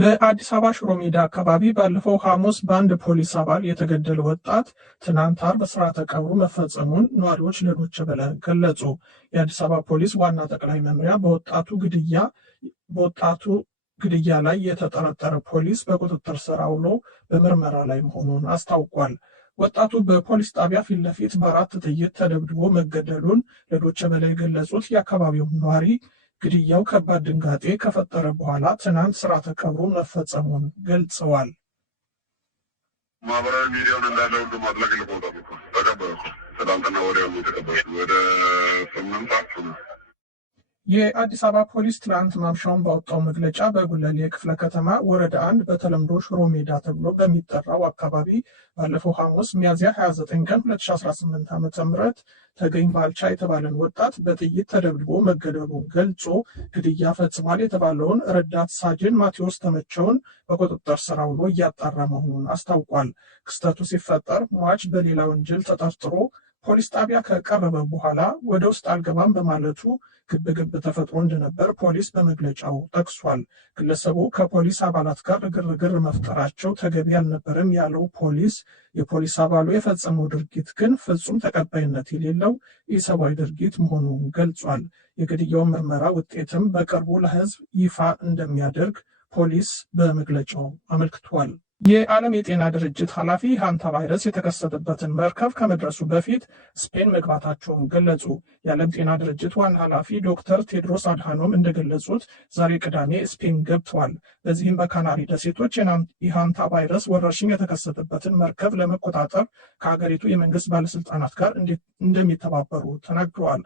በአዲስ አበባ ሽሮ ሜዳ አካባቢ ባለፈው ሐሙስ በአንድ ፖሊስ አባል የተገደለ ወጣት ትናንት ዓርብ ስርዓተ ቀብሩ መፈጸሙን ነዋሪዎች ለዶይቼ ቬለ ገለጹ። የአዲስ አበባ ፖሊስ ዋና ጠቅላይ መምሪያ በወጣቱ ግድያ ላይ የተጠረጠረ ፖሊስ በቁጥጥር ስር አውሎ በምርመራ ላይ መሆኑን አስታውቋል። ወጣቱ በፖሊስ ጣቢያ ፊት ለፊት በአራት ጥይት ተደብድቦ መገደሉን ለዶይቼ ቬለ የገለጹት የአካባቢው ነዋሪ ግድያው ከባድ ድንጋጤ ከፈጠረ በኋላ ትናንት ስርዓተ ቀብሩ መፈጸሙን ገልጸዋል። ማህበራዊ ሚዲያውን እንዳለ ሁሉ ማጥለቅ ልቆጣ ተቀበለ። ትናንትና ወዲያውኑ የተቀበለ ወደ 8 ሰዓት ነው። የአዲስ አበባ ፖሊስ ትናንት ማምሻውን ባወጣው መግለጫ በጉለሌ ክፍለ ከተማ ወረዳ 1 በተለምዶ ሽሮ ሜዳ ተብሎ በሚጠራው አካባቢ ባለፈው ሐሙስ ሚያዝያ 29 ቀን 2018 ዓ.ም ተገኝ ባልቻ የተባለን ወጣት በጥይት ተደብድቦ መገደሉን ገልጾ ግድያ ፈጽሟል የተባለውን ረዳት ሳጅን ማቴዎስ ተመቸውን በቁጥጥር ስር አውሎ እያጣራ መሆኑን አስታውቋል። ክስተቱ ሲፈጠር ሟች በሌላ ወንጀል ተጠርጥሮ ፖሊስ ጣቢያ ከቀረበ በኋላ ወደ ውስጥ አልገባም በማለቱ ግብግብ ተፈጥሮ እንደነበር ፖሊስ በመግለጫው ጠቅሷል። ግለሰቡ ከፖሊስ አባላት ጋር ግርግር መፍጠራቸው ተገቢ አልነበረም ያለው ፖሊስ የፖሊስ አባሉ የፈጸመው ድርጊት ግን ፍጹም ተቀባይነት የሌለው ኢሰብአዊ ድርጊት መሆኑን ገልጿል። የግድያው ምርመራ ውጤትም በቅርቡ ለሕዝብ ይፋ እንደሚያደርግ ፖሊስ በመግለጫው አመልክቷል። የዓለም የጤና ድርጅት ኃላፊ ሃንታ ቫይረስ የተከሰተበትን መርከብ ከመድረሱ በፊት ስፔን መግባታቸውን ገለጹ። የዓለም ጤና ድርጅት ዋና ኃላፊ ዶክተር ቴድሮስ አድሃኖም እንደገለጹት ዛሬ ቅዳሜ ስፔን ገብተዋል። በዚህም በካናሪ ደሴቶች የሃንታ ቫይረስ ወረርሽኝ የተከሰተበትን መርከብ ለመቆጣጠር ከሀገሪቱ የመንግስት ባለስልጣናት ጋር እንደሚተባበሩ ተናግረዋል።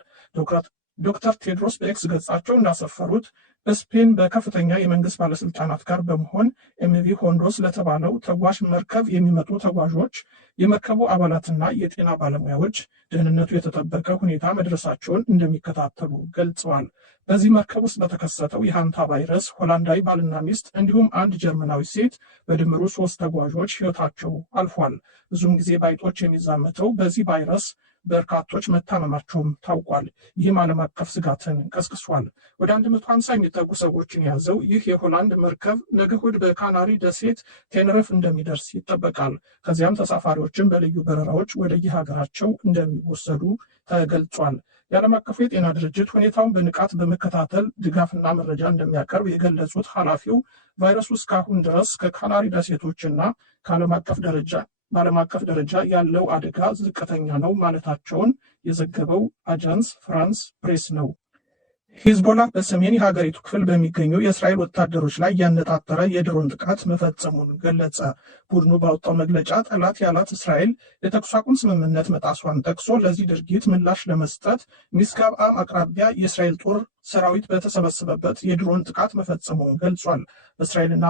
ዶክተር ቴድሮስ በኤክስ ገጻቸው እንዳሰፈሩት በስፔን በከፍተኛ የመንግስት ባለስልጣናት ጋር በመሆን ኤምቪ ሆንዶስ ለተባለው ተጓዥ መርከብ የሚመጡ ተጓዦች፣ የመርከቡ አባላትና የጤና ባለሙያዎች ደህንነቱ የተጠበቀ ሁኔታ መድረሳቸውን እንደሚከታተሉ ገልጸዋል። በዚህ መርከብ ውስጥ በተከሰተው የሃንታ ቫይረስ ሆላንዳዊ ባልና ሚስት እንዲሁም አንድ ጀርመናዊ ሴት በድምሩ 3 ተጓዦች ህይወታቸው አልፏል። ብዙውን ጊዜ ባይጦች የሚዛመተው በዚህ ቫይረስ በርካቶች መታመማቸውም ታውቋል። ይህም ዓለም አቀፍ ስጋትን ቀስቅሷል። ወደ 150 የሚጠጉ ሰዎችን የያዘው ይህ የሆላንድ መርከብ ነገ እሑድ በካናሪ ደሴት ቴነሪፍ እንደሚደርስ ይጠበቃል። ከዚያም ተሳፋሪዎችን በልዩ በረራዎች ወደ የሀገራቸው እንደሚወሰዱ ተገልጿል። የዓለም አቀፉ የጤና ድርጅት ሁኔታውን በንቃት በመከታተል ድጋፍና መረጃ እንደሚያቀርብ የገለጹት ኃላፊው ቫይረሱ እስካሁን ድረስ ከካናሪ ደሴቶችና በዓለም አቀፍ ደረጃ ያለው አደጋ ዝቅተኛ ነው ማለታቸውን የዘገበው አጃንስ ፍራንስ ፕሬስ ነው። ሂዝቦላ በሰሜን የሀገሪቱ ክፍል በሚገኙ የእስራኤል ወታደሮች ላይ ያነጣጠረ የድሮን ጥቃት መፈጸሙን ገለጸ። ቡድኑ ባወጣው መግለጫ ጠላት ያላት እስራኤል የተኩስ አቁም ስምምነት መጣሷን ጠቅሶ ለዚህ ድርጊት ምላሽ ለመስጠት ሚስጋብአም አቅራቢያ የእስራኤል ጦር ሰራዊት በተሰበሰበበት የድሮን ጥቃት መፈጸሙን ገልጿል። በእስራኤልና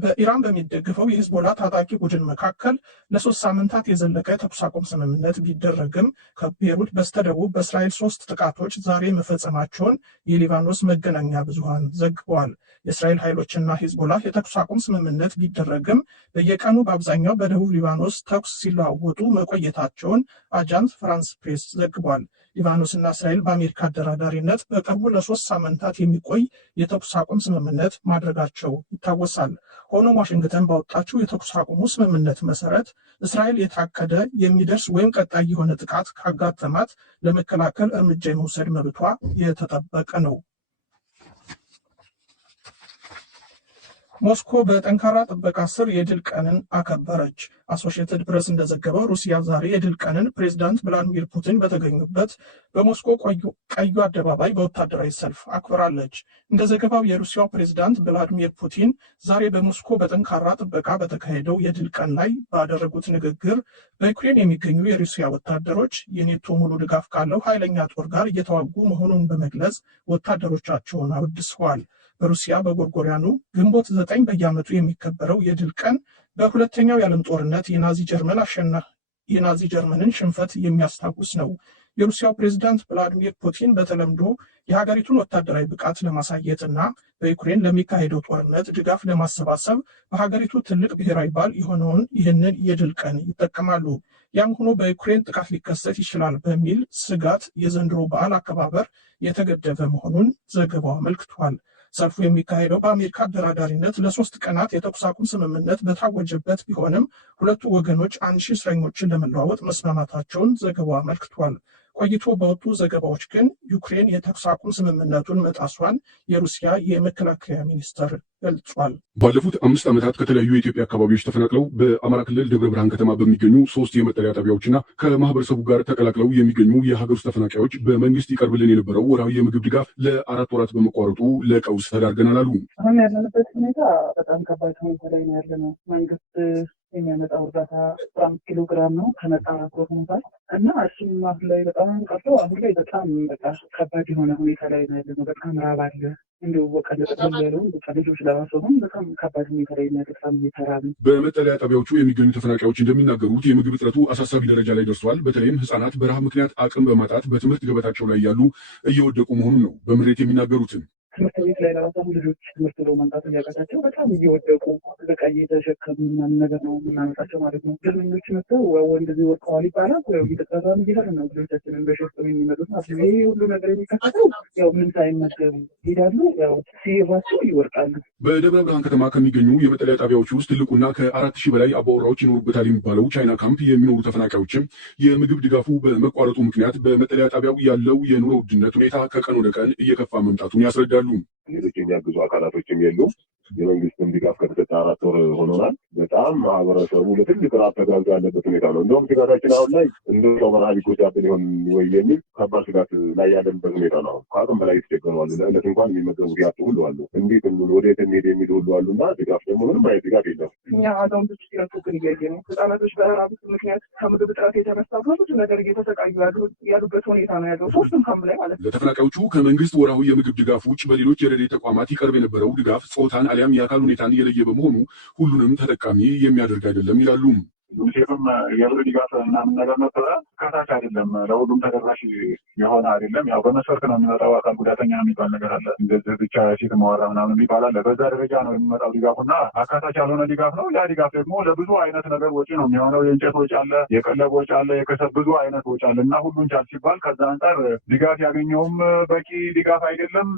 በኢራን በሚደግፈው የሂዝቦላ ታጣቂ ቡድን መካከል ለ3 ሳምንታት የዘለቀ የተኩስ አቁም ስምምነት ቢደረግም ከቤሩት በስተደቡብ በእስራኤል 3 ጥቃቶች ዛሬ መፈጸማቸውን የሊባኖስ መገናኛ ብዙሃን ዘግበዋል። የእስራኤል ኃይሎችና ሂዝቦላ የተኩስ አቁም ስምምነት ቢደረግም በየቀኑ በአብዛኛው በደቡብ ሊባኖስ ተኩስ ሲለዋወጡ መቆየታቸውን አጃንስ ፍራንስ ፕሬስ ዘግቧል። ሊባኖስና እስራኤል በአሜሪካ አደራዳሪነት በቅርቡ ለ3 ሳምንታት የሚቆይ የተኩስ አቁም ስምምነት ማድረጋቸው ይታወሳል። ሆኖም ዋሽንግተን ባወጣችው የተኩስ አቁሙ ስምምነት መሰረት እስራኤል የታቀደ የሚደርስ ወይም ቀጣይ የሆነ ጥቃት ካጋጠማት ለመከላከል እርምጃ የመውሰድ መብቷ የተጠበቀ ነው። ሞስኮ በጠንካራ ጥበቃ ስር የድል ቀንን አከበረች። አሶሺየትድ ፕሬስ እንደዘገበው ሩሲያ ዛሬ የድል ቀንን ፕሬዝዳንት ቭላዲሚር ፑቲን በተገኙበት በሞስኮ ቀዩ አደባባይ በወታደራዊ ሰልፍ አክብራለች። እንደ ዘገባው የሩሲያው ፕሬዝዳንት ቭላዲሚር ፑቲን ዛሬ በሞስኮ በጠንካራ ጥበቃ በተካሄደው የድል ቀን ላይ ባደረጉት ንግግር በዩክሬን የሚገኙ የሩሲያ ወታደሮች የኔቶ ሙሉ ድጋፍ ካለው ኃይለኛ ጦር ጋር እየተዋጉ መሆኑን በመግለጽ ወታደሮቻቸውን አወድሰዋል። በሩሲያ በጎርጎሪያኑ ግንቦት 9 በየዓመቱ የሚከበረው የድል ቀን በሁለተኛው የዓለም ጦርነት የናዚ ጀርመንን ሽንፈት የሚያስታውስ ነው። የሩሲያው ፕሬዝዳንት ቭላዲሚር ፑቲን በተለምዶ የሀገሪቱን ወታደራዊ ብቃት ለማሳየትና በዩክሬን ለሚካሄደው ጦርነት ድጋፍ ለማሰባሰብ በሀገሪቱ ትልቅ ብሔራዊ በዓል የሆነውን ይህንን የድል ቀን ይጠቀማሉ። ያም ሆኖ በዩክሬን ጥቃት ሊከሰት ይችላል በሚል ስጋት የዘንድሮ በዓል አከባበር የተገደበ መሆኑን ዘገባው አመልክቷል። ሰልፉ የሚካሄደው በአሜሪካ አደራዳሪነት ለ3 ቀናት የተኩስ አቁም ስምምነት በታወጀበት ቢሆንም ሁለቱ ወገኖች 1000 እስረኞችን ለመለዋወጥ መስማማታቸውን ዘገባው አመልክቷል። ቆይቶ በወጡ ዘገባዎች ግን ዩክሬን የተኩስ አቁም ስምምነቱን መጣሷን የሩሲያ የመከላከያ ሚኒስቴር ገልጿል። ባለፉት 5 ዓመታት ከተለያዩ የኢትዮጵያ አካባቢዎች ተፈናቅለው በአማራ ክልል ደብረ ብርሃን ከተማ በሚገኙ 3 የመጠለያ ጣቢያዎችና ከማህበረሰቡ ጋር ተቀላቅለው የሚገኙ የሀገር ውስጥ ተፈናቃዮች በመንግስት ይቀርብልን የነበረው ወርሃዊ የምግብ ድጋፍ ለ4 ወራት በመቋረጡ ለቀውስ ተዳርገናል አሉ። አሁን ያለንበት ሁኔታ በጣም ከባድ ሁኔታ ላይ ነው ያለነው። መንግስት የሚያመጣው እርዳታ 15 ኪሎ ግራም ነው ከመጣ ሆኖታል እና እሱም አሁን ላይ በጣም ቀርቶ አሁን ላይ በጣም ከባድ የሆነ ሁኔታ ላይ ነው ያለነው። በጣም ራብ አለ። እንዲሁ በቀለጠል ያለውን ልጆች ለማሰቡም በጣም ከባድ ሁኔታ ላይ ያለጣም ይተራሉ። በመጠለያ ጣቢያዎቹ የሚገኙ ተፈናቃዮች እንደሚናገሩት የምግብ እጥረቱ አሳሳቢ ደረጃ ላይ ደርሷል። በተለይም ህጻናት በረሃብ ምክንያት አቅም በማጣት በትምህርት ገበታቸው ላይ ያሉ እየወደቁ መሆኑን ነው በምሬት የሚናገሩትን። ትምህርት ቤት ላይ ለራሳሁ ልጆች ትምህርት ብለው መምጣት እያቃታቸው በጣም እየወደቁ በቃ እየተሸከሙ ምናምን ነገር ነው የምናመጣቸው ማለት ነው። ግርመኞች መጥተው እንደዚህ ወድቀዋል ይባላል። እየተጠራሩ እየሄዱ ነው ልጆቻችንን በሸፍም የሚመጡት ማለት ነው። ይሄ ሁሉ ነገር የሚከሰተው ምን ሳይመገቡ ይሄዳሉ። ሲባቸው ይወርቃሉ። በደብረ ብርሃን ከተማ ከሚገኙ የመጠለያ ጣቢያዎች ውስጥ ትልቁና ከ4000 በላይ አባወራዎች ይኖሩበታል የሚባለው ቻይና ካምፕ የሚኖሩ ተፈናቃዮችም የምግብ ድጋፉ በመቋረጡ ምክንያት በመጠለያ ጣቢያው ያለው የኑሮ ውድነት ሁኔታ ከቀን ወደ ቀን እየከፋ መምጣቱን ያስረዳሉ። ሌሎች የሚያግዙ አካላቶችም የሉም። የመንግስትም ድጋፍ ከተሰጠ 4 ወር ሆኖናል። በጣም ማህበረሰቡ ለትልቅ ራብ ተጋልጦ ያለበት ሁኔታ ነው። እንደውም ስጋታችን አሁን ላይ እንደው በረሃብ ይጎዳብን ይሆን ወይ የሚል ከባድ ስጋት ላይ ያለንበት ሁኔታ ነው። ከአቅም በላይ የተቸገሩ አሉ። ለዕለት እንኳን የሚመገቡት ያጡ ሁሉ አሉ። እንዴት ወዴት እንሄድ የሚሉ ሁሉ አሉ እና ድጋፍ ደግሞ ምንም አይነት ድጋፍ የለም። እኛ አዛውንቶች ግን እያየ ነው። ህጻናቶች በረሃብ ምክንያት ከምግብ እጥረት የተነሳ ብዙ ነገር እየተሰቃዩ ያሉበት ሁኔታ ነው ያለው 3ቱም ካምፕ ላይ ማለት ነው። ለተፈናቃዮቹ ከመንግስት ወርሃዊ የምግብ ድጋፍ ውጭ በሌሎች የረድኤት ተቋማት ይቀርብ የነበረው ድጋፍ ጾታን አሊያም የአካል ሁኔታን የለየ በመሆኑ ሁሉንም ተጠቃሚ የሚያደርግ አይደለም ይላሉ። ዩኒሴፍም የብር ድጋፍ ምናምን ነገር ነበረ። ከታች አይደለም፣ ለሁሉም ተደራሽ የሆነ አይደለም። ያው በመስፈርት ነው የሚመጣው። አካል ጉዳተኛ የሚባል ነገር አለ። እንደዚህ ብቻ ሴት መዋራ ምናምን የሚባል አለ። በዛ ደረጃ ነው የሚመጣው ድጋፉና አካታች ያልሆነ ድጋፍ ነው። ያ ድጋፍ ደግሞ ለብዙ አይነት ነገር ወጪ ነው የሚሆነው። የእንጨት ወጪ አለ፣ የቀለብ ወጪ አለ፣ የከሰብ ብዙ አይነት ወጪ አለ እና ሁሉን ቻል ሲባል ከዛ አንጻር ድጋፍ ያገኘውም በቂ ድጋፍ አይደለም፣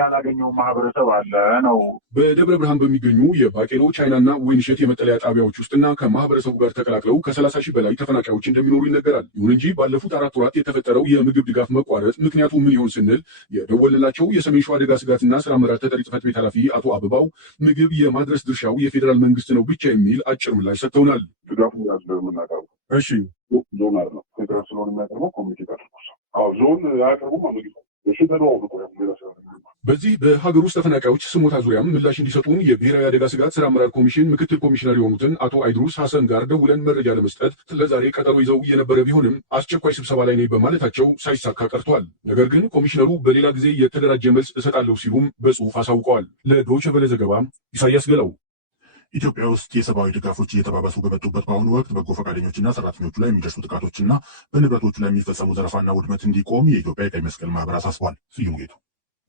ያላገኘውም ማህበረሰብ አለ ነው። በደብረ ብርሃን በሚገኙ የባቄሎ ቻይናና ወይንሸት የመጠለያ ጣቢያዎች ውስጥና ከማህበረሰቡ ጋር ተቀላቅለው ከ30,000 በላይ ተፈናቃዮች እንደሚኖሩ ይነገራል። ይሁን እንጂ ባለፉት 4 ወራት የተፈጠረው የምግብ ድጋፍ መቋረጥ ምክንያቱ ምን ይሆን ስንል የደወልንላቸው የሰሜን ሸዋ አደጋ ስጋትና ስራ አመራር ተጠሪ ጽሕፈት ቤት ኃላፊ አቶ አበባው ምግብ የማድረስ ድርሻው የፌዴራል መንግስት ነው ብቻ የሚል አጭር ምላሽ ሰጥተውናል። ድጋፉ የምናቀርበው እሺ ዞን አይደለም፣ ፌዴራል ስለሆነ የሚያቀርበው ኮሚኒቲ ዞን አያቀርቡም አመጊ በዚህ በሀገር ውስጥ ተፈናቃዮች ስሞታ ዙሪያም ምላሽ እንዲሰጡን የብሔራዊ አደጋ ስጋት ስራ አመራር ኮሚሽን ምክትል ኮሚሽነር የሆኑትን አቶ አይድሩስ ሐሰን ጋር ደውለን መረጃ ለመስጠት ለዛሬ ቀጠሮ ይዘው የነበረ ቢሆንም አስቸኳይ ስብሰባ ላይ ነኝ በማለታቸው ሳይሳካ ቀርቷል። ነገር ግን ኮሚሽነሩ በሌላ ጊዜ የተደራጀ መልስ እሰጣለሁ ሲሉም በጽሁፍ አሳውቀዋል። ለዶይቼ ቬለ ዘገባ ኢሳያስ ገላው። ኢትዮጵያ ውስጥ የሰብአዊ ድጋፎች እየተባባሱ በመጡበት በአሁኑ ወቅት በጎ ፈቃደኞችና ሰራተኞቹ ላይ የሚደርሱ ጥቃቶችና በንብረቶቹ ላይ የሚፈጸሙ ዘረፋና ውድመት እንዲቆም የኢትዮጵያ የቀይ መስቀል ማህበር አሳስቧል። ስዩም ጌቱ።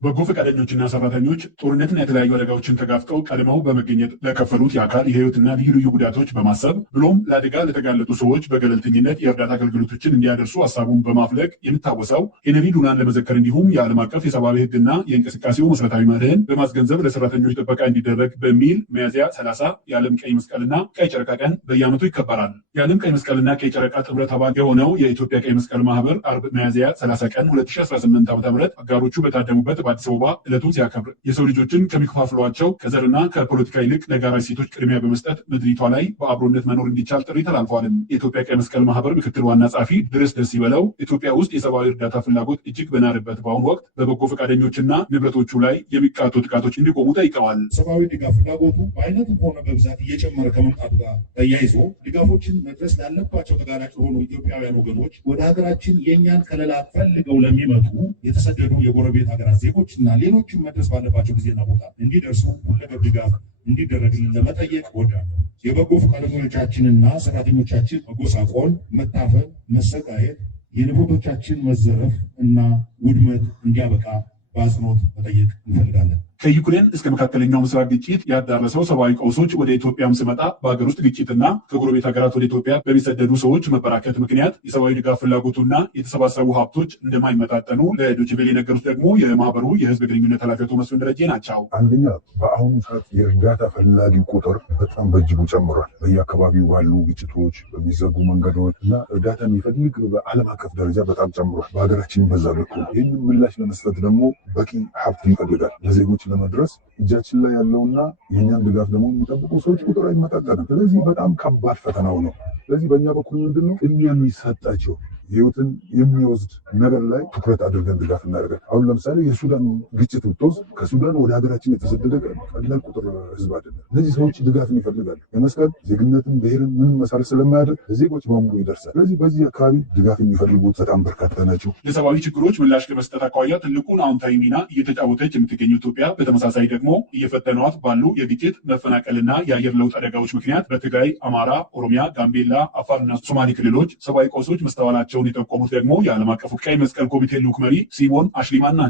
በጎ ፈቃደኞችና ሰራተኞች ጦርነትና የተለያዩ አደጋዎችን ተጋፍጠው ቀድመው በመገኘት ለከፈሉት የአካል የህይወትና ልዩ ልዩ ጉዳቶች በማሰብ ብሎም ለአደጋ ለተጋለጡ ሰዎች በገለልተኝነት የእርዳታ አገልግሎቶችን እንዲያደርሱ ሀሳቡን በማፍለቅ የሚታወሰው ሄነሪ ዱናን ለመዘከር እንዲሁም የዓለም አቀፍ የሰብአዊ ህግና የእንቅስቃሴው መሰረታዊ መርህን በማስገንዘብ ለሰራተኞች ጥበቃ እንዲደረግ በሚል ሚያዝያ 30 የዓለም ቀይ መስቀልና ቀይ ጨረቃ ቀን በየዓመቱ ይከበራል። የዓለም ቀይ መስቀልና ቀይ ጨረቃ ጥምረት አባል የሆነው የኢትዮጵያ ቀይ መስቀል ማህበር አርብ ሚያዝያ 30 ቀን 2018 ዓ.ም አጋሮቹ በታደሙበት በአዲስ አበባ ዕለቱን ሲያከብር የሰው ልጆችን ከሚከፋፍሏቸው ከዘርና ከፖለቲካ ይልቅ ለጋራ እሴቶች ቅድሚያ በመስጠት ምድሪቷ ላይ በአብሮነት መኖር እንዲቻል ጥሪ ተላልፏል። የኢትዮጵያ ቀይ መስቀል ማህበር ምክትል ዋና ጸሐፊ ድረስ ደስ ይበለው ኢትዮጵያ ውስጥ የሰብአዊ እርዳታ ፍላጎት እጅግ በናረበት በአሁኑ ወቅት በበጎ ፈቃደኞችና ንብረቶቹ ላይ የሚቃጡ ጥቃቶች እንዲቆሙ ጠይቀዋል። ሰብአዊ ድጋፍ ፍላጎቱ በአይነትም ሆነ በብዛት እየጨመረ ከመምጣቱ ጋር ተያይዞ ድጋፎችን መድረስ ላለባቸው ተጋላጭ የሆኑ ኢትዮጵያውያን ወገኖች ወደ ሀገራችን የእኛን ከለላ ፈልገው ለሚመጡ የተሰደዱ የጎረቤት ሀገራት ዜጎች እና ሌሎችም መድረስ ባለባቸው ጊዜና ቦታ እንዲደርሱ ሁለገብ ድጋፍ እንዲደረግልን ለመጠየቅ እወዳለሁ። የበጎ ፈቃደኞቻችንና ሰራተኞቻችን መጎሳቆል፣ መታፈን፣ መሰቃየት፣ የንብረቶቻችን መዘረፍ እና ውድመት እንዲያበቃ በአጽንኦት መጠየቅ እንፈልጋለን። ከዩክሬን እስከ መካከለኛው ምስራቅ ግጭት ያዳረሰው ሰብአዊ ቀውሶች ወደ ኢትዮጵያም ሲመጣ በሀገር ውስጥ ግጭትና ከጎረቤት ሀገራት ወደ ኢትዮጵያ በሚሰደዱ ሰዎች መበራከት ምክንያት የሰብአዊ ድጋፍ ፍላጎቱና የተሰባሰቡ ሀብቶች እንደማይመጣጠኑ ለዶይቼ ቬለ የነገሩት ደግሞ የማህበሩ የህዝብ ግንኙነት ኃላፊ አቶ መስፍን ደረጀ ናቸው። አንደኛ በአሁኑ ሰዓት የእርዳታ ፈላጊ ቁጥር በጣም በእጅጉ ጨምሯል። በየአካባቢው ባሉ ግጭቶች፣ በሚዘጉ መንገዶች እና እርዳታ የሚፈልግ በዓለም አቀፍ ደረጃ በጣም ጨምሯል። በሀገራችን በዛ በኩል ይህንን ምላሽ ለመስጠት ደግሞ በቂ ሀብት ይፈልጋል። ለዜጎች ለመድረስ እጃችን ላይ ያለውና የእኛን ድጋፍ ደግሞ የሚጠብቁ ሰዎች ቁጥር አይመጣጠንም። ስለዚህ በጣም ከባድ ፈተናው ነው። ስለዚህ በእኛ በኩል ምንድን ነው ቅድሚያ የሚሰጣቸው ህይወትን የሚወስድ ነገር ላይ ትኩረት አድርገን ድጋፍ እናደርጋለን። አሁን ለምሳሌ የሱዳን ግጭት ብትወስድ ከሱዳን ወደ ሀገራችን የተሰደደ ቀላል ቁጥር ህዝብ አይደለም። እነዚህ ሰዎች ድጋፍን ይፈልጋሉ። የመስቀል ዜግነትን፣ ብሔርን ምን መሰረት ስለማያደርግ ዜጎች በሙሉ ይደርሳል። ስለዚህ በዚህ አካባቢ ድጋፍ የሚፈልጉት በጣም በርካታ ናቸው። ለሰብአዊ ችግሮች ምላሽ ከመስጠት አኳያ ትልቁን አዎንታዊ ሚና እየተጫወተች የምትገኘው ኢትዮጵያ በተመሳሳይ ደግሞ እየፈተኗት ባሉ የግጭት መፈናቀልና የአየር ለውጥ አደጋዎች ምክንያት በትግራይ፣ አማራ፣ ኦሮሚያ፣ ጋምቤላ፣ አፋርና ሶማሌ ክልሎች ሰብአዊ ቀውሶች መስተዋላቸው የጠቆሙት ደግሞ የዓለም አቀፉ ቀይ መስቀል ኮሚቴ ልዑክ መሪ ሲሞን አሽሊማን ናቸው።